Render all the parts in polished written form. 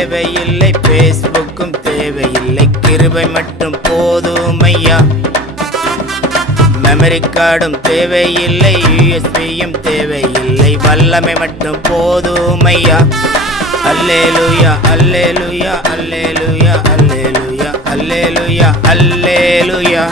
தேவையில்லை, பேஸ்புக்கும் தேவையில்லை, கிருபை மட்டும் போதுமையா. மெமரி கார்டும் தேவையில்லை, யூஎஸ்பியும் தேவையில்லை, வல்லமை மட்டும் போதுமையா. அல்லேலூயா அல்லேலூயா அல்லேலூயா அல்லேலூயா அல்லேலூயா அல்லேலூயா.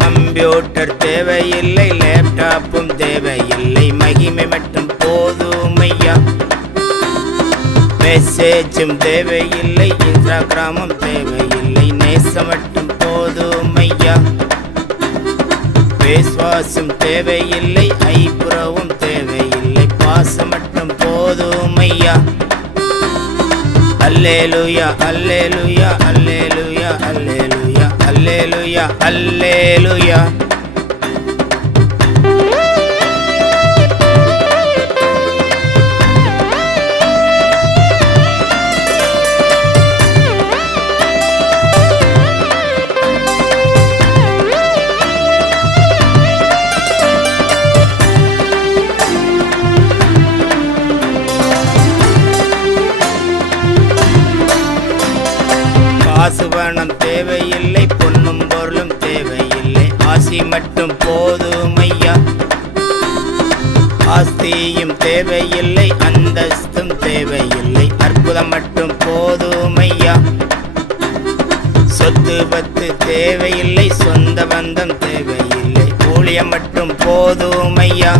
கம்ப்யூட்டர் தேவையில்லை, லேப்டாப்பும் தேவையில்லை, மகிமை மட்டும் போதுமையா. மெசேஜும் தேவையில்லை, இன்ஸ்டாகிராமும் தேவையில்லை, நேசம் மட்டும் போதுமையா. விசுவாசம் தேவையில்லை, ஐபுறவும் தேவையில்லை, பாசம் மட்டும் போதுமையா. அல்லேலூயா அல்லேலூயா அல்லேலூயா அல்லேலூயா அல்லேலூயா அல்லேலூயா. காசு பணம் தேவையில்லை, பொன்னும் பொருளும் தேவையில்லை, ஆசி மட்டும் போதுமையா. ஆஸ்தியும் தேவையில்லை, அந்தஸ்தும் தேவையில்லை, அற்புதம் மட்டும் போதுமையா. சொத்து பத்து தேவையில்லை, சொந்த பந்தம் தேவையில்லை, ஊழியம் மட்டும் போதுமையா.